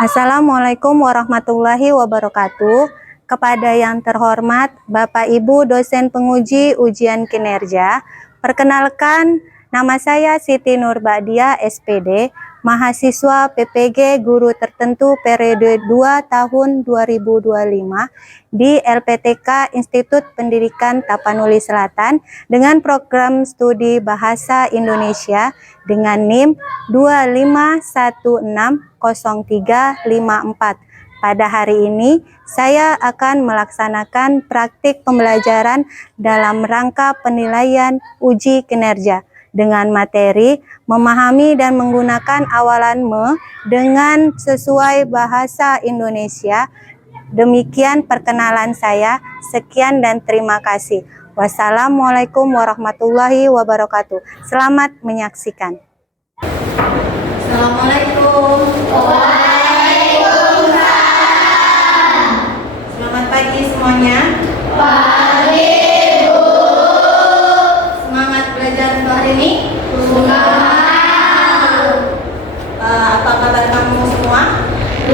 Assalamualaikum warahmatullahi wabarakatuh. Kepada yang terhormat Bapak Ibu dosen penguji ujian kinerja, perkenalkan nama saya Siti Nurbadiah SPD, mahasiswa PPG Guru Tertentu periode 2 tahun 2025 di LPTK Institut Pendidikan Tapanuli Selatan dengan program studi Bahasa Indonesia dengan NIM 251600354. Pada hari ini, saya akan melaksanakan praktik pembelajaran dalam rangka penilaian uji kinerja dengan materi memahami dan menggunakan awalan me dengan sesuai bahasa Indonesia. Demikian perkenalan saya. Sekian dan terima kasih. Wassalamualaikum warahmatullahi wabarakatuh. Selamat menyaksikan. Assalamualaikum. Selamat pagi semuanya. Pagi, Bu. Semangat belajar untuk hari ini? Semangat. Apa kabar kamu semua?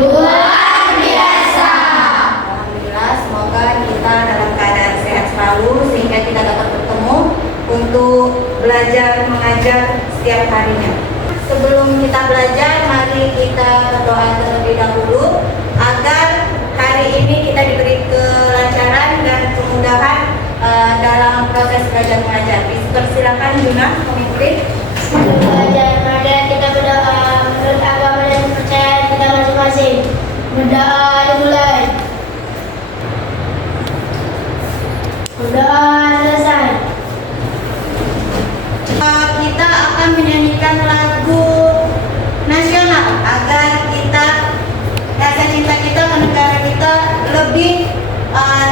Luar biasa. Alhamdulillah, semoga kita dalam keadaan sehat selalu sehingga kita dapat bertemu untuk belajar mengajar setiap harinya. Sebelum kita belajar, mari kita berdoa terlebih dahulu agar hari ini kita diberi kelancaran dan kemudahan dalam proses belajar mengajar. Persilakan Yuna memimpin. Belajar mengajar kita berdoa menurut agama dan kepercayaan kita masing-masing. Berdoa dimulai. Berdoa selesai. Kita akan menyanyikan lagu nasional agar kita rasa cinta kita ke negara kita lebih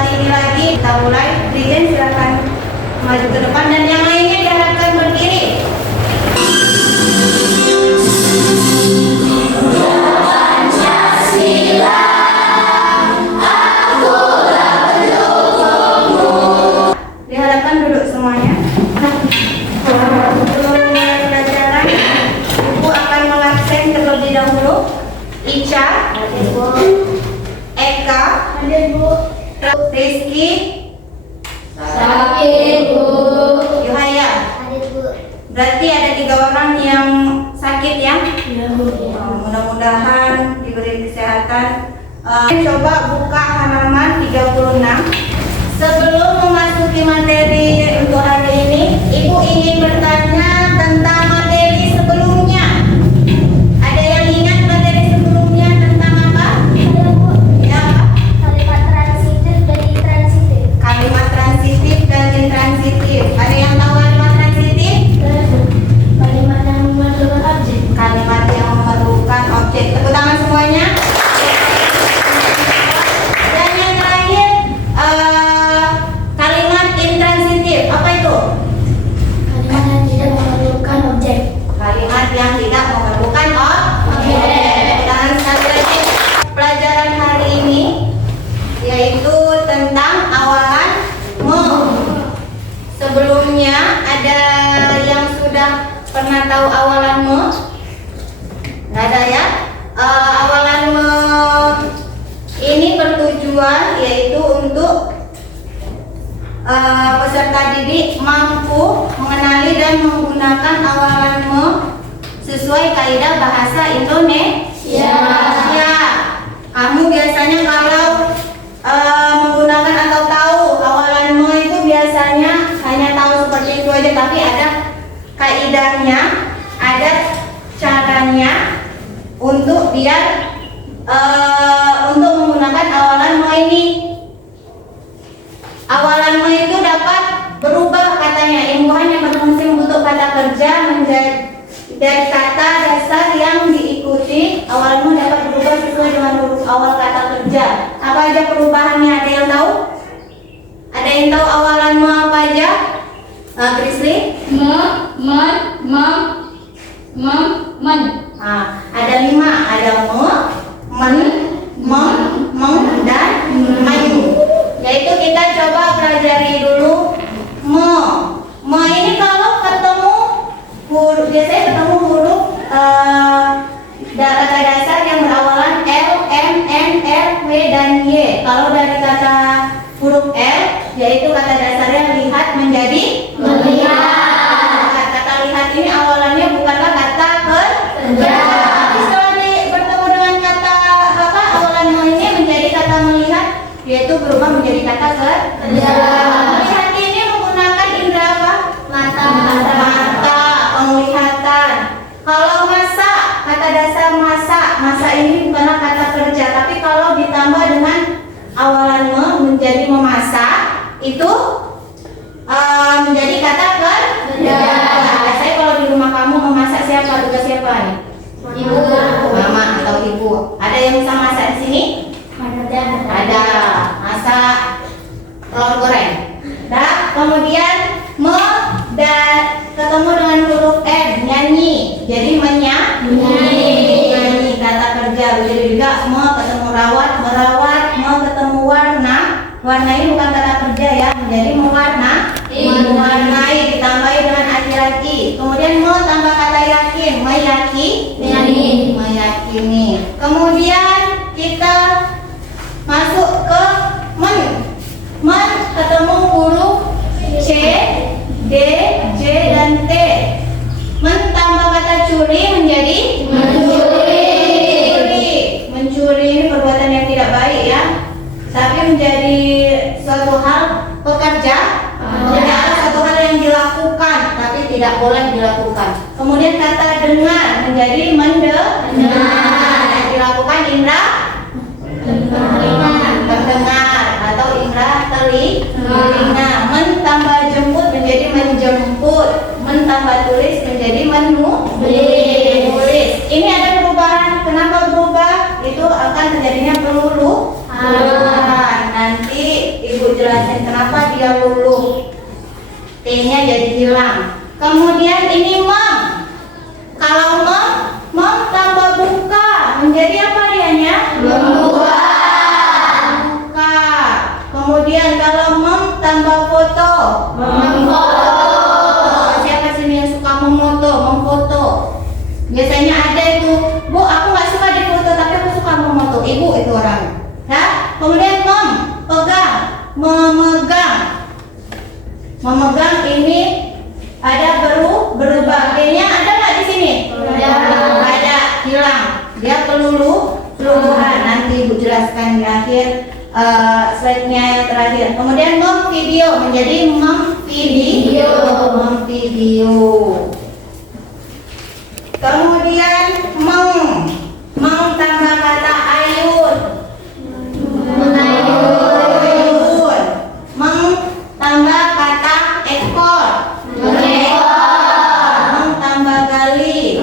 tinggi lagi. Kita mulai. Dirjen silakan maju ke depan dan yang lainnya diharapkan berdiri. Diharapkan duduk semuanya. Sebelum mulai pelajaran, Ibu akan mengabsen terlebih dahulu Ica, Eka, Rizky, Sakit, Bu. Yuhaya. Berarti ada 3 orang yang sakit ya? Mudah-mudahan diberi kesehatan. Coba buka halaman 36. Sebelum memasuki materi untuk hari ini, Ibu ingin bertanya tentang materi sebelumnya. Ada yang ingat materi sebelumnya tentang apa? Ya, Kalimat transitif dan intransitif. kalimat transitif dan intransitif. Ada yang tahu kalimat transitif? Kalimat yang memerlukan objek. Kalimat yang memerlukan objek. Tepuk tangan semuanya. Dan yang terakhir, kalimat intransitif. Apa itu? Kalimat yang tidak memerlukan objek. Kalimat yang tidak memerlukan objek. Tepuk tangan sekali lagi. Pelajaran hari ini yaitu tentang awalan me. Sebelumnya ada yang sudah pernah tahu awalan me? Nggak ada ya? Awalan me ini bertujuan yaitu untuk peserta didik mampu mengenali dan menggunakan awalan me sesuai kaidah bahasa Indonesia. Ya, kamu biasanya kalau menggunakan atau tahu awalan me itu biasanya hanya tahu seperti itu aja, tapi ada kaidahnya, ada caranya untuk biar untuk menggunakan awalan me ini. Awalan me itu dapat berubah katanya, imbuhan yang berfungsi untuk kata kerja menjadi dari kata dasar yang diikuti. Awalan me dapat berubah sesuai dengan huruf awal kata kerja. Apa aja perubahannya? Ada yang tahu? Ada yang tahu awalan me apa aja? Krisli? Men. Ada 5. Ada me, men, meng, dan men. Yaitu kita coba pelajari dulu me. Me ini kalau ketemu huruf, biasanya ketemu huruf kata dasar yang berawalan L dan Y. Kalau dari kata huruf L, yaitu kata dasarnya lihat menjadi melihat. Kata lihat ini awalannya bukanlah kata kerja. Tapi setelah bertemu dengan kata apa awalan ini menjadi kata melihat, yaitu berubah menjadi kata kerja. Melihat ini menggunakan indera apa? Mata, penglihatan. Kalau masak, kata dasar masak ini bukanlah kata kerja, tapi kalau ditambah dengan awalan menjadi memasak, itu menjadi kata kerja. Biasanya kalau di rumah kamu memasak siapa? Tugas siapa nih? Ibu. Mama atau ibu. Ada yang bisa masak di sini? Ada. Masak telur goreng. Nah, kemudian ketemu dengan huruf N, nyanyi. Jadi menyanyi kata kerja. Begitu juga ketemu merawat, ketemu warna. Warna ini bukan kata kerja ya, menjadi mewarnai ditambahi dengan aki-aki. Kemudian tambah kata yakin, meyakini. Kemudian kita masuk ke men ketemu huruf C, D, J dan T. Mentambah kata curi menjadi mencuri ini perbuatan yang tidak baik ya, tapi menjadi suatu hal pekerja, tidak ada suatu hal yang dilakukan tapi tidak boleh dilakukan. Kemudian kata dengar menjadi mendengar, yang dilakukan indra terdengar atau indra telinga. Mentambah jemput menjadi menjemput, mentambah tulis menjadi menulis. Ini ada perubahan. Kenapa berubah? Itu akan terjadinya peluluhan. Nanti ibu jelasin kenapa dia luluh. T-nya jadi hilang. Kemudian ini mem. Kalau mem tambah buka menjadi apa dianya? Membuka. Kemudian kalau tambah foto, siapa sini yang suka memfoto? Biasanya ada itu, Bu, aku nggak suka difoto tapi aku suka memoto. Ibu itu orangnya. Ya? Kemudian memegang ini ada berubah. D-nya ada nggak di sini? Ada, hilang. Dia peluluhan. Nanti ibu jelaskan di akhir. Slide-nya yang terakhir. Kemudian memvideo menjadi memvideo. Kemudian meng tambah kata ayun. Meng tambah kata ekor. Meng tambah gali.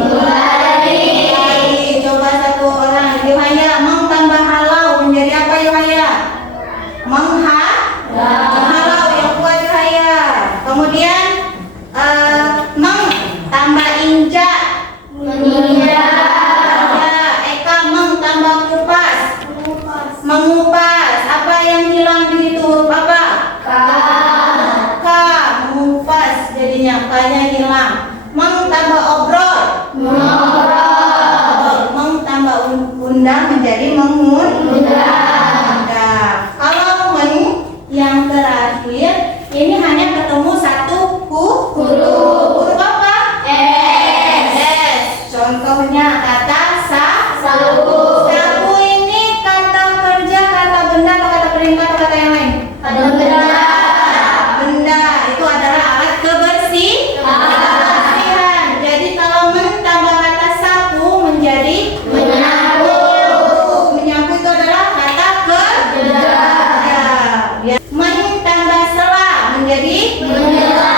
Coba satu orang Yohaya, meng tambah halau menjadi apa Yohaya? Menghalau yang kuat Yohaya. Kemudian meng tambah injak. Eka meng tambah kupas. Mengupas. Apa yang hilang di situ huruf apa? K. Mengupas jadinya K-nya hilang. Meng tambah obrol. Meng tambah undang menjadi mengundang. Yang terakhir ini hanya ketemu satu huruf apa? S. Contohnya kata sapu. Sapu ini kata kerja, kata benda, atau kata perintah, atau kata yang lain? Benda itu adalah alat kebersihan. Jadi kalau mentambah kata sapu menjadi menyapu. Menyapu itu adalah kata kerja. Mentambah sela menjadi menyela.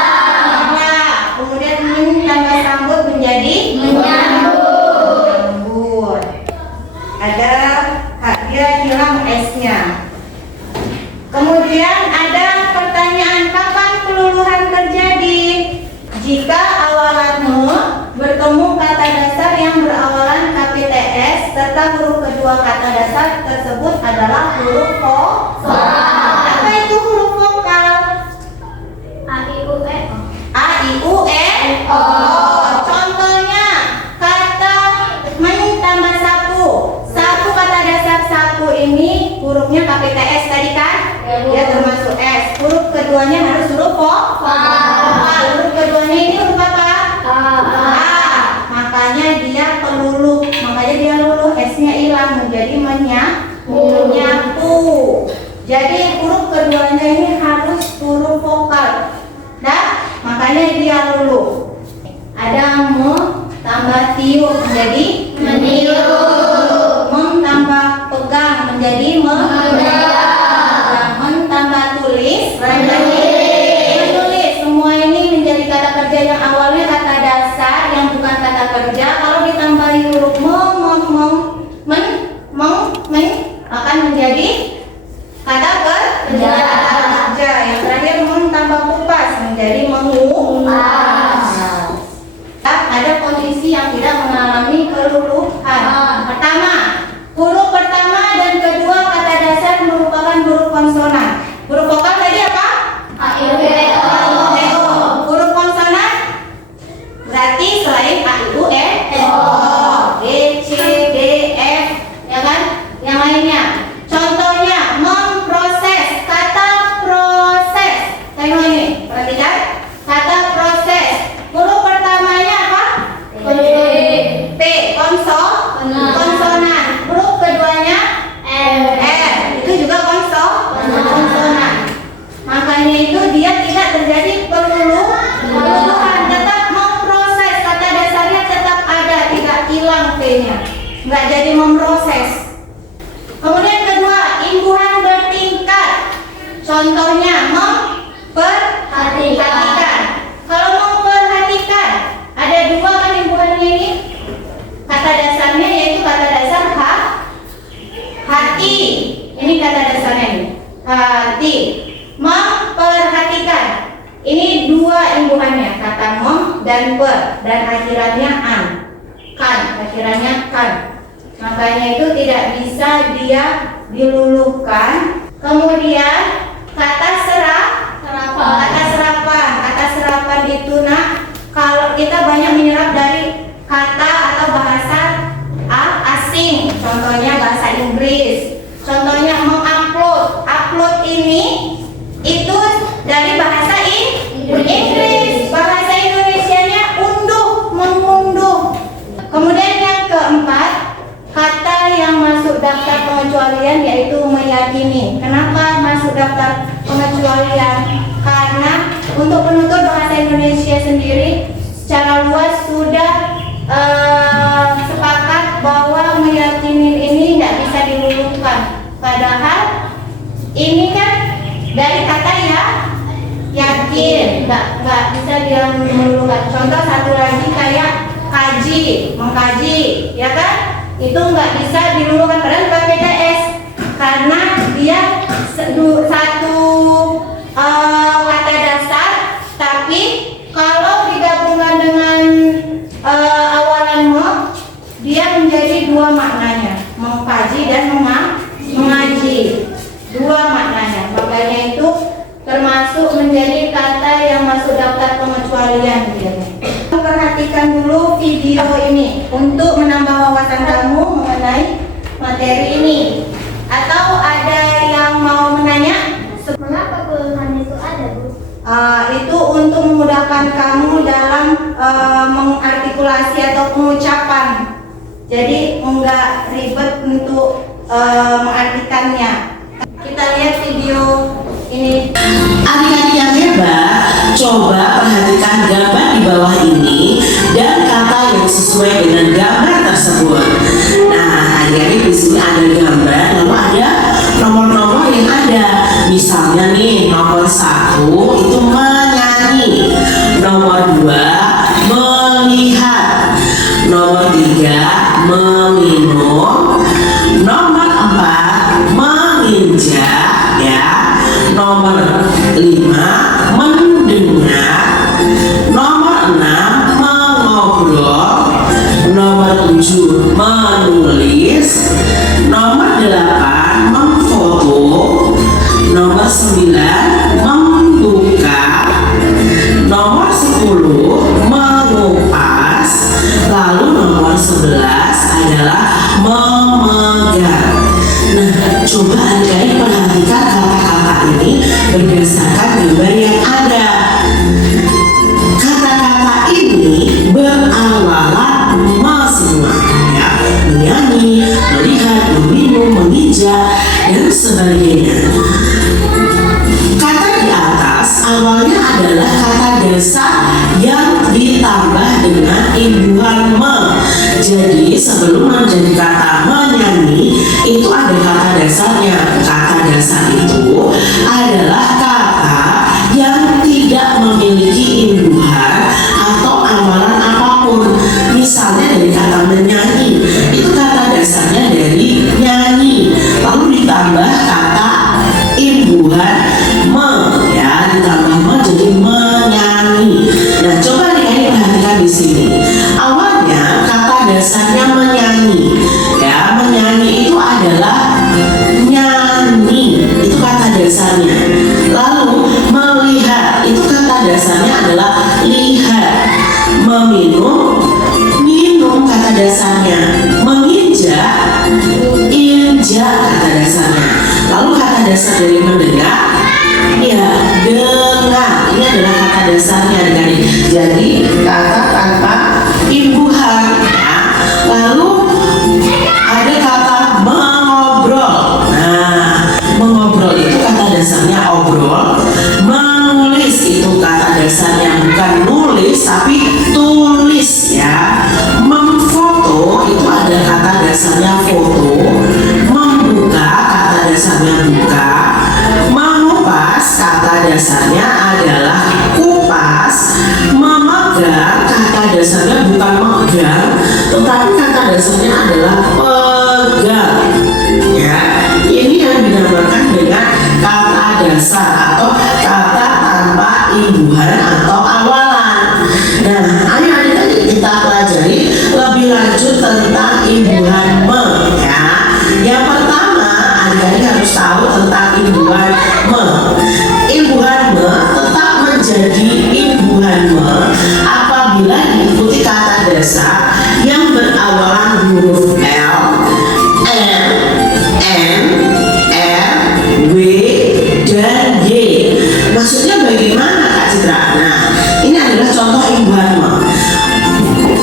Kemudian mentambah sambut menjadi menyambut. Ada dia hilang S-nya. Kemudian ada pertanyaan, kapan peluluhan terjadi? Jika awalan bertemu kata dasar yang berawalan KPTS serta huruf kedua kata dasar tersebut adalah huruf vokal. Apa itu huruf vokal? A, I, U, E, O. Contohnya kata mentambah sapu. Sapu, kata dasar sapu ini ini hurufnya pakai TS tadi kan? Ya, termasuk S. Huruf keduanya harus huruf vokal. Huruf keduanya ini huruf apa? A. Makanya dia peluluh. Makanya dia luluh, S-nya hilang menjadi menyatu. Jadi huruf keduanya ini harus huruf vokal. Nah, makanya dia luluh. Ada me tambah tiup menjadi meniup. Mem tambah pegang menjadi memegang. Men tambah tulis menjadi menulis. Semua ini menjadi kata kerja yang awalnya kata dasar yang bukan kata kerja. Kalau ditambahi huruf men akan menjadi kata kerja. Yang terakhir men tambah kupas menjadi mengupas. Ada kondisi yang tidak mengalami keluluhan. Pertama, huruf pertama dan kedua kata dasar merupakan huruf konsonan. Huruf vokal tadi apa? A, I, U, E, O. Huruf konsonan berarti selain A, I, U, E, O, G, C, D, F, ya kan? Yang lainnya. Contohnya memproses, kata proses. Tengok ini, perhatikan. Kata proses. Huruf pertamanya apa? P, konsonan. Huruf keduanya R. Itu juga konsonan. Makanya itu dia tidak terjadi peluluhan, tetap memproses. Kata dasarnya tetap ada, tidak hilang P-nya. Nggak jadi memproses. Kemudian kedua, imbuhan bertingkat. Contohnya memperhatikan. Kalau memperhatikan, ada dua kan imbuhannya ini. Kata dasarnya yaitu kata dasar hati. Ini kata dasarnya ini. Hati. Memperhatikan. Ini dua imbuhannya, kata mem dan per, dan akhirannya an. Akhirannya kan. Makanya itu tidak bisa dia diluluhkan. Kemudian kata serapan itu kalau kita banyak menyerap dari kata atau bahasa asing, contohnya bahasa Inggris, contohnya upload ini itu dari bahasa Inggris, bahasa Indonesianya mengunduh. Kemudian yang keempat, kata yang masuk daftar pengecualian yaitu meyakini. Kenapa masuk daftar pengecualian? Karena untuk penutur bahasa Indonesia sendiri secara luas sudah sepakat bahwa meyakini ini tidak bisa diluluhkan. Padahal ini kan dari kata yakin, nggak bisa dia meluluhkan. Contoh satu lagi kayak mengkaji, ya kan? Itu nggak bisa diluluhkan padahal pakai TS karena dia satu kata dasar, tapi kalau digabungkan dengan awalan dia menjadi dua maknanya, mengkaji dan mengaji, dua maknanya. Makanya itu termasuk menjadi kata yang masuk daftar pengecualian dia. Perhatikan dulu video ini untuk menambah wawasan kamu mengenai materi ini. Atau ada yang mau menanya? Mengapa keluluhan itu ada, Bu? Itu untuk memudahkan kamu dalam mengartikulasi atau pengucapan. Jadi enggak ribet untuk mengartikannya. Kita lihat video ini. Adik-adik yang hebat, coba perhatikan gambar di bawah ini dan kata yang sesuai dengan gambar tersebut. Nah, adik-adik di sini ada gambar, lalu ada nomor-nomor yang ada. Misalnya nih, nomor 1 itu menyanyi, nomor 2 melihat, nomor 3 meminum, nomor 4 menginjak, ya. Nomor 5 mendengar, nomor 6 mengobrol, nomor 7 menulis, nomor 8 memfoto, nomor 9 membuka, nomor 10 mengupas, lalu nomor 11 adalah memegang. Nah, Coba adik-adik perhatikan kata-kata ini berdasarkan gambar yang ada. Kata-kata ini berawalan ma semua, ya, menyanyi, melihat, meminum, menginjak, dan sebagainya. Kata di atas awalnya adalah kata dasar yang ditambah dengan imbuhan me. Jadi sebelum menjadi kata menyanyi itu ada kata dasarnya. Kata dasar itu adalah kata yang tidak memiliki imbuhan atau awalan apapun. Misalnya dari kata menyanyi, itu kata dasarnya dari nyanyi, lalu ditambah kata imbuhan me, ya, ditambah me jadi menyanyi. Nah, coba nih perhatikan di sini. Awalnya kata dasarnya menyanyi, ya, menyanyi itu adalah nyanyi, itu kata dasarnya. Lalu melihat itu kata dasarnya adalah lihat. Meminum, minum kata dasarnya. Menginjak, injak kata dasarnya. Lalu kata dasar dari mendengar, ya, dengar. Ini adalah kata dasarnya, adik-adik. Jadi kata tanpa imbuhan, ya. Lalu ada kata mengobrol. Nah, mengobrol itu kata dasarnya obrol. Menulis itu kata dasarnya bukan nulis tapi tulis, ya. Memfoto itu ada kata dasarnya foto. Membuka kata dasarnya buka. Mengupas kata dasarnya adalah kupas. Memegang kata dasarnya bukan megang, tetapi kata dasarnya adalah pegang, ya. Ini yang dinamakan dengan kata dasar atau kata tanpa imbuhan atau awalan. Nah, ayo adik-adik kita pelajari lebih lanjut tentang imbuhan me, ya. Yang pertama, adik-adik harus tahu tentang imbuhan me. Imbuhan me tetap menjadi imbuhan me apabila diikuti kata dasar yang berawalan huruf L, M, N, R, W, dan Y. Maksudnya bagaimana, Kak Citra? Nah, ini adalah contoh imbuhan me.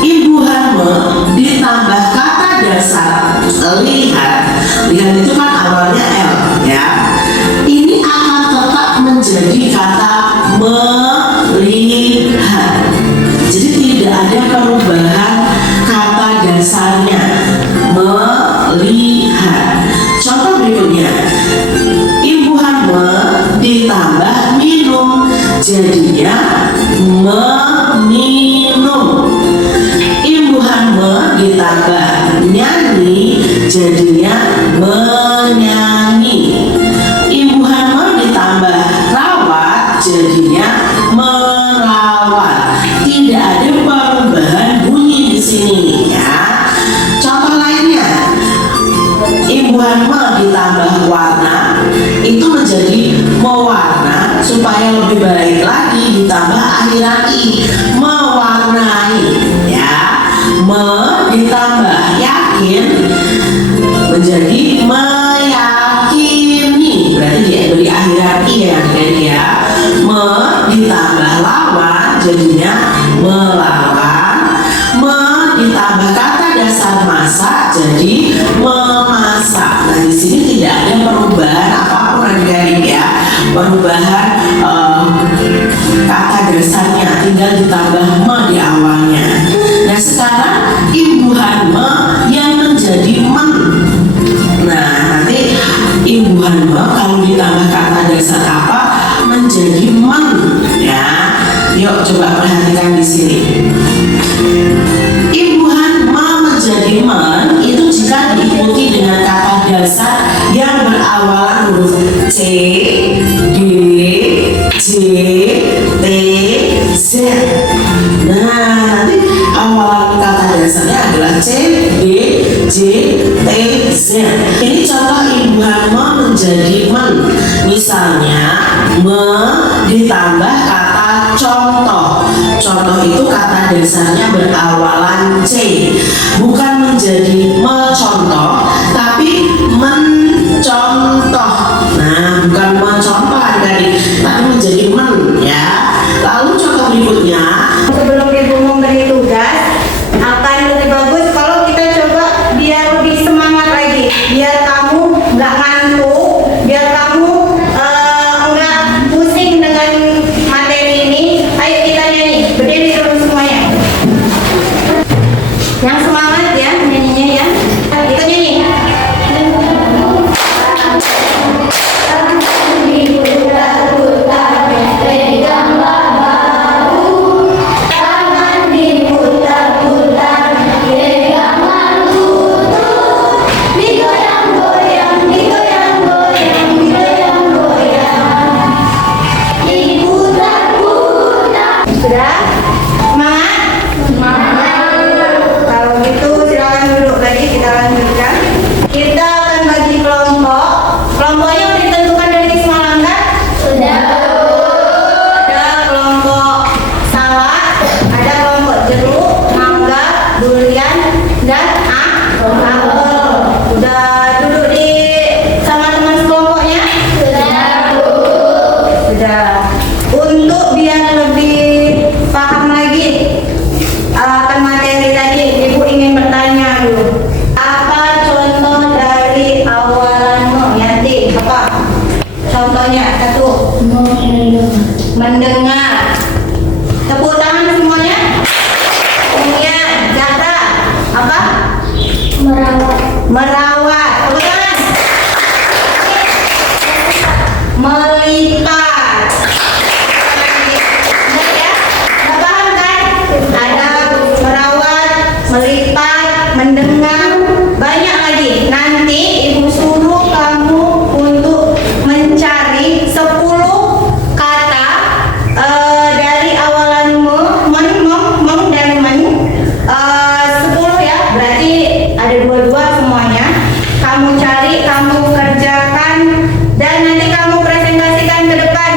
Imbuhan me ditambah kata dasar lihat. Lihat itu kan awalnya L, ya. Ini akan tetap menjadi kata melihat. Jadi tidak ada perubahan kata dasarnya, melihat. Contoh berikutnya, imbuhan me ditambah minum, jadinya meminum. Imbuhan me ditambah nyanyi, jadinya menyanyi. Imbuhan me ditambah rawat, jadinya merawat. Tidak ada perubahan bunyi di sini, ya. Contoh lainnya, imbuhan me ditambah warna itu menjadi mewarna. Supaya lebih baik lagi ditambah akhiran i, mewarnai, ya. Me ditambah yakin menjadi meyakini, berarti diberi akhiran i, ya, adik-adik, ya. Me ditambah lawan jadinya melawan. Me ditambah kata dasar masak jadi memasak. Nah, di sini tidak ada perubahan apapun, adik-adik, ya. Perubahan kata dasarnya tinggal ditambah me di awalnya. Nah, sekarang imbuhan me yang menjadi men. Nah, nanti imbuhan me kalau ditambah kata dasar apa menjadi men, ya. Yuk coba perhatikan di sini. Imbuhan me menjadi men itu jika diikuti dengan kata dasar yang berawalan huruf C, D, J, T, Z. Nah, nanti awalan kata dasarnya adalah C, D, J, T, Z. Ini contoh imbuhan me menjadi men. Misalnya me ditambah kata contoh. Contoh itu kata dasarnya berawalan C, bukan menjadi mencontoh tapi mencontoh. mencontoh. Nah, bukan mencontoh adik-adik, tapi menjadi men ya. Lalu contoh berikutnya. Sebelum ibu memberi tugas, akan lebih bagus kalau kita coba biar lebih semangat lagi, biar kamu nggak ngantuk, biar kamu nggak pusing dengan materi ini. Ayo kita nyanyi, berdiri dulu semuanya. Yang semangat ya nyanyinya ya. Kita nyanyi. Sudah? Semangat? Kalau gitu silakan duduk lagi, kita lanjutkan. Kita akan bagi kelompok. Kelompoknya udah ditentukan dari semalam kan? Sudah. Ada kelompok salad, ada kelompok jeruk, mangga, durian, dan apel. Udah duduk di sama teman sekelompoknya? Sudah. Untuk biar lebih paham lagi akan materi tadi, ibu ingin bertanya dulu. Apa contoh dari awalan Yanti? Apa contohnya? Satu. Mendengar. Tepuk tangan semuanya. Kemudian Zahra. Apa? Merawat. Tepuk tangan. Melipat. Benar ya? Udah paham kan? Ada merawat, melipat, mendengar, banyak lagi. Nanti ibu suruh kamu untuk mencari 10 kata dari awalan meng dan men. 10 ya, berarti ada dua-dua semuanya. Kamu cari, kamu kerjakan, dan nanti kamu presentasikan ke depan.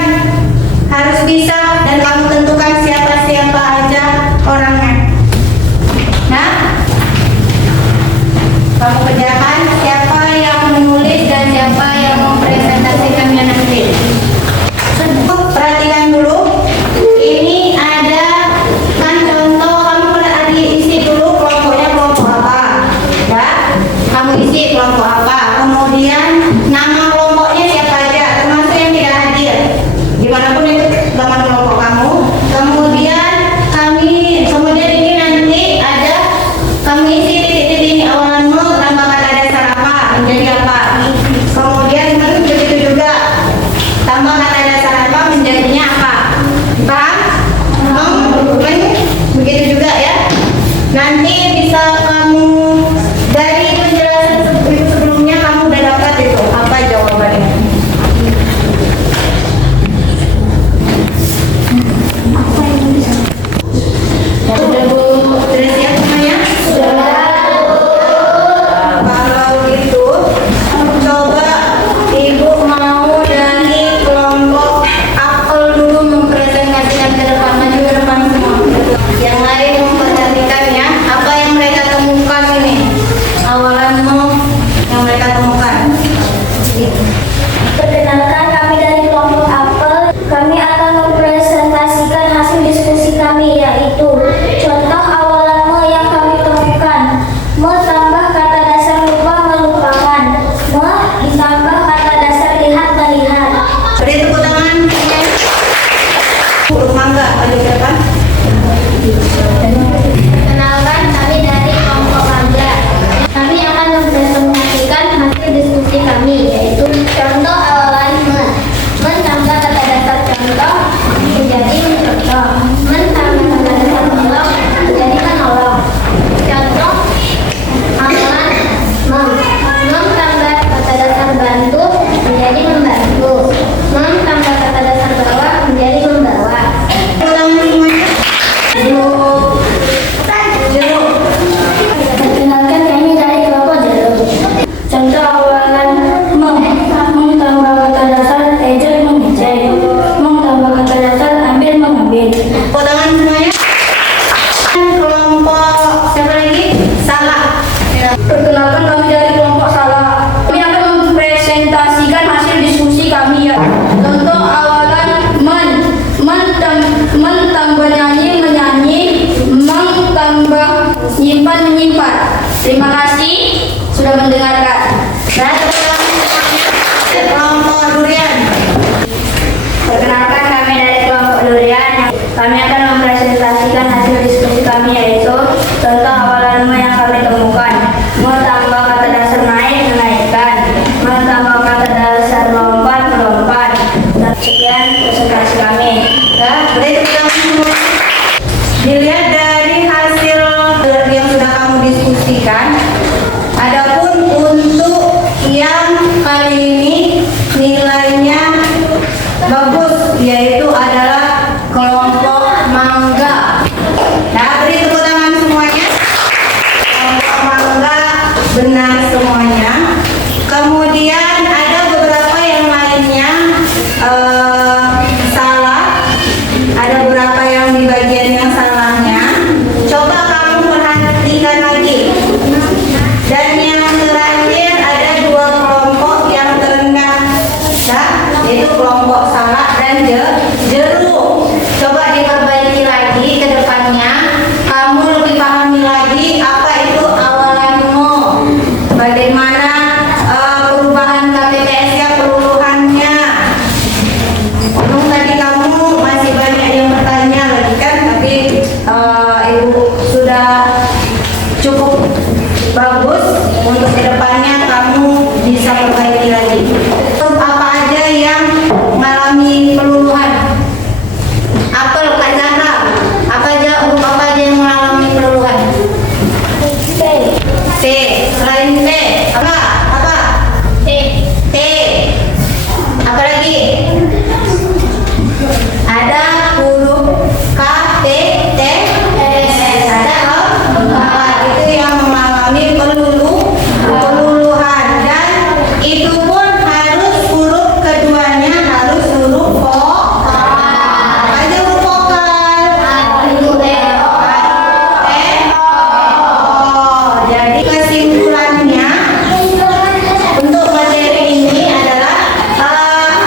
Harus bisa, dan kamu tentukan siapa-siapa aja orangnya. Nah, kamu kerjakan siapa yang menulis dan siapa yang mempresentasikannya nanti. Perhatikan dulu. Ini ada kan contoh, kamu isi dulu kelompoknya kelompok apa. Ya, kamu isi kelompok apa. Kemudian nama kelompoknya siapa aja, termasuk yang tidak hadir. Dimanapun itu nama kelompok kamu. Kemudian ini nanti ada kamu isi titik-titik ini awalanmu, tambah kata dasar apa menjadi apa. Kemudian begitu juga tambah kata dasar apa menjadinya apa. Paham? Begitu juga ya. Nanti bisa kamu dari penjelasan sebelumnya kamu udah dapat itu apa jawabannya. Sudah siap semuanya? Kalau gitu, coba ibu mau dari kelompok apel dulu mempresentasikan ke depan, maju ke depan semua. Yang lain memperhatikan ya, apa yang mereka temukan ini. Awalanmu yang mereka temukan. Perkenalkan, kami dari kelompok apel. Kami akan mempresentasikan hasil diskusi kami, yaitu contoh awalan yang kami temukan. Tambah kata dasar lupa melupakan. Ditambah kata dasar lihat melihat. Beri tepuk tangan. Huruf mangga, maju ke depan. Perkenalkan, kami dari kelompok mangga. Kami akan mempresentasikan hasil diskusi kami, yaitu contoh awalan sudah mendengarkan. Kelompok durian. Perkenalkan, kami dari kelompok durian. Kami akan mempresentasikan hasil diskusi kami, yaitu contoh awalan yang kami temukan. Tambah kata dasar naik, menaikkan. Tambah kata dasar lompat, melompat. Dan sekian presentasi kami. Boleh kita dilihat dari hasil yang sudah kamu diskusikan. Adapun untuk yang kali ini nilainya bagus, yaitu adalah kelompok mangga. Nah, beri tepuk tangan semuanya. Kelompok mangga benar semuanya. Kemudian ada beberapa yang lainnya salah. Ada beberapa yang di bagian yang salahnya. Coba kamu perhatikan lagi. Dan yang terakhir ada dua kelompok yang terendah, yaitu kelompok salak dan jeruk. Coba diperbaiki lagi ke depannya. Kamu lebih pahami lagi apa itu awalanmu, bagaimana perubahan KPPS-nya, peluluhannya. Untung tadi kamu masih banyak yang bertanya lagi kan, tapi Ibu sudah cukup bagus. Untuk kedepannya kamu bisa perbaiki lagi. Apa aja yang mengalami peluluhan? Apel, Kak Zahra. Apa aja yang mengalami peluluhan? T. Selain T, apa? T. Apa lagi? Ada huruf K, T, T, S. Ada itu yang mengalami peluluhan, dan itu pun harus huruf keduanya harus huruf vokal. Apa aja huruf vokal? Jadi kesimpulannya untuk materi ini adalah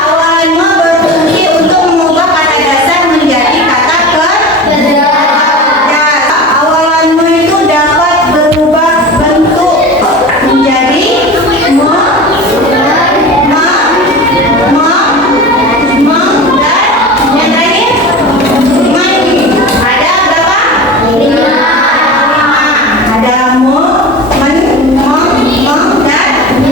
awalannya berfungsi untuk mengubah kata dasar menjadi kata kerja. Awalanmu itu dapat berubah bentuk menjadi dan yang terakhir ada berapa? 5. Ada dan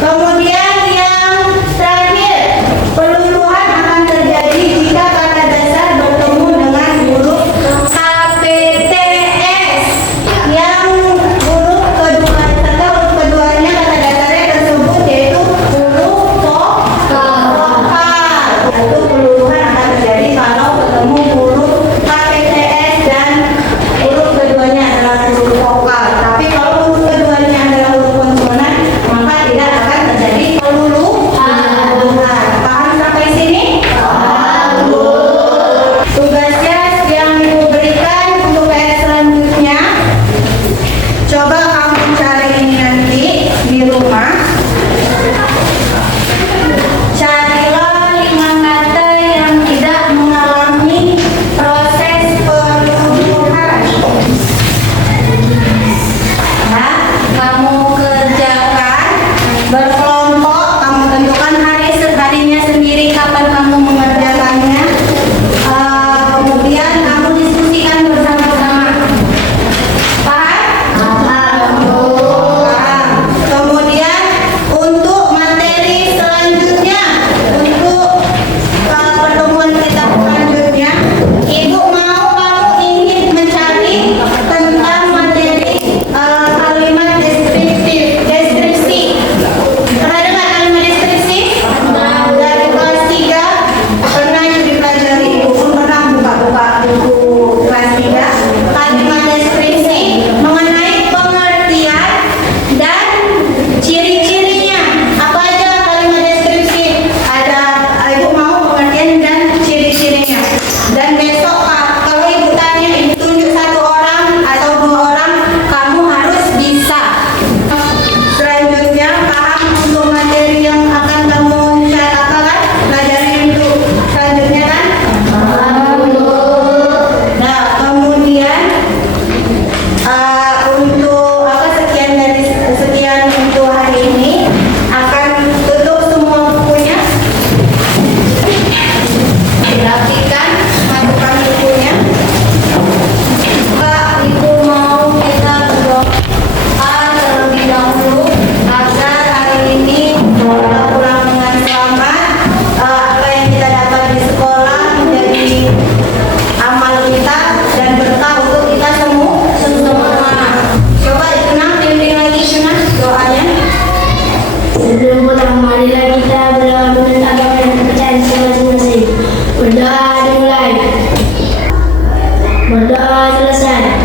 kemudian yang terakhir, peluluhan akan terjadi jika kata dasar bertemu dengan huruf KPTS. Yang huruf keduanya kata dasarnya tersebut yaitu huruf vokal. Itu peluluhan akan terjadi kalau ketemu huruf KPTS dan huruf keduanya adalah huruf vokal. Tapi kalau huruf keduanya adalah huruf konsonan, maka tidak akan terjadi peluluhan. Paham sampai sini? Tugasnya yang Ibu berikan untuk PR selanjutnya, coba kamu cari ini nanti di rumah. Carilah 5 kata yang tidak mengalami proses peluluhan. Nah, kamu kerjakan berkelompok, kamu tentukan harinya sendiri kapan kamu mengerjakannya. Kemudian kamu diskusikan bersama-sama. Paham? Paham. Kemudian untuk materi selanjutnya, untuk pertemuan kita selanjutnya, Ibu mau kamu ingin mencari tentang materi kalimat deskripsi. Pernah dengar kalimat deskripsi? Dari kelas 3 Sebelum pulang, marilah kita berdoa menurut agama dan kepercayaan kita masing-masing. Berdoa dimulai. Berdoa selesai.